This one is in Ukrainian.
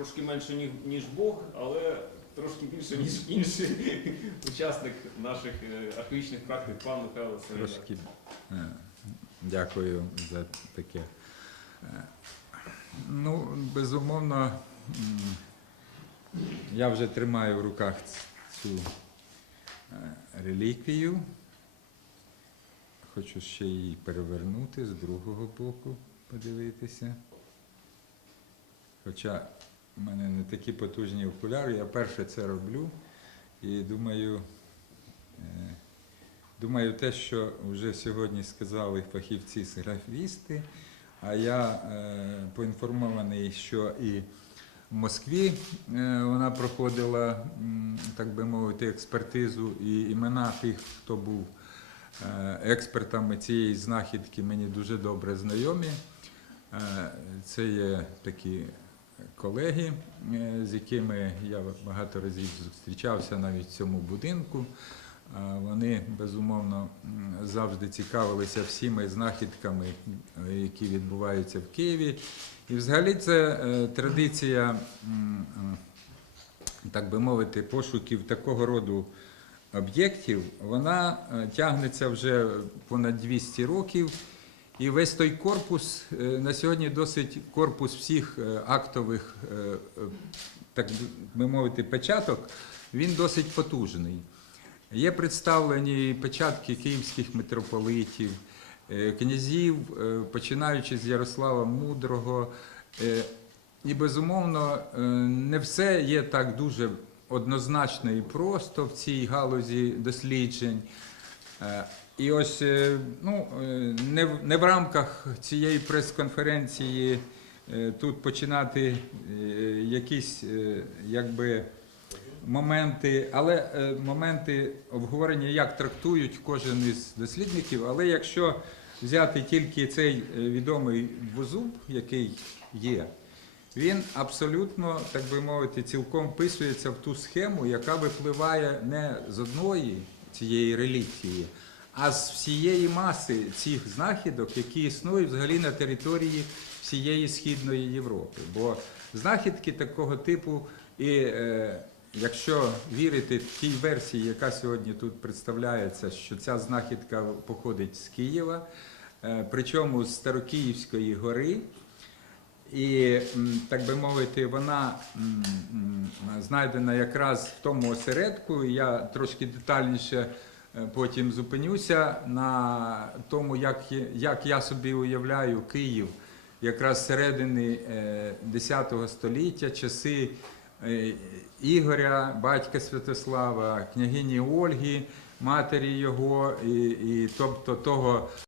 трошки менше, ніж, Бог, але трошки більше, ніж інший учасник наших е, археологічних практик, пан Михайло. Трошки е, дякую за таке. Е, Ну, безумовно, я вже тримаю в руках цю реліквію. Хочу ще її перевернути з другого боку, подивитися. Хоча в мене не такі потужні окуляри, я перше це роблю і думаю, е, Думаю, те, що вже сьогодні сказали фахівці графісти, а я е, поінформований, що і в Москві е, вона проходила, так би мовити, експертизу, і імена тих, хто був експертами цієї знахідки, мені дуже добре знайомі. Це є такі колеги, е, з якими я багато разів зустрічався навіть в цьому будинку. Вони безумовно завжди цікавилися всіми знахідками, е, які відбуваються в Києві. І взагалі це е, традиція, так би мовити, пошуків такого роду об'єктів. Вона е, тягнеться вже понад 200 років. І весь той корпус е, на сьогодні досить корпус всіх е, актових, е, так би мовити, печаток, він досить потужний. Є представлені печатки київських митрополитів, князів, починаючи з Ярослава Мудрого. І, безумовно, не все є так дуже однозначно і просто в цій галузі досліджень. Е, І ось е, ну, е, не в, не в рамках цієї прес-конференції тут починати якісь якби моменти, але моменти обговорення, як трактують кожен із дослідників. Але якщо взяти тільки цей відомий двозуб, який є, він абсолютно, так би мовити, цілком вписується в ту схему, яка випливає не з одної цієї реліквії, а з всієї маси цих знахідок, які існують взагалі на території всієї Східної Європи. Бо знахідки такого типу, і е, якщо вірити тій версії, яка сьогодні тут представляється, що ця знахідка походить з Києва, е, причому з Старокиївської гори. І, так би мовити, вона знайдена якраз в тому осередку. Я трошки детальніше е, потім зупинюся на тому, як, як я собі уявляю Київ якраз середини е, X століття, часи е, Ігоря, батька Святослава, княгині Ольги, матері його, і, і тобто того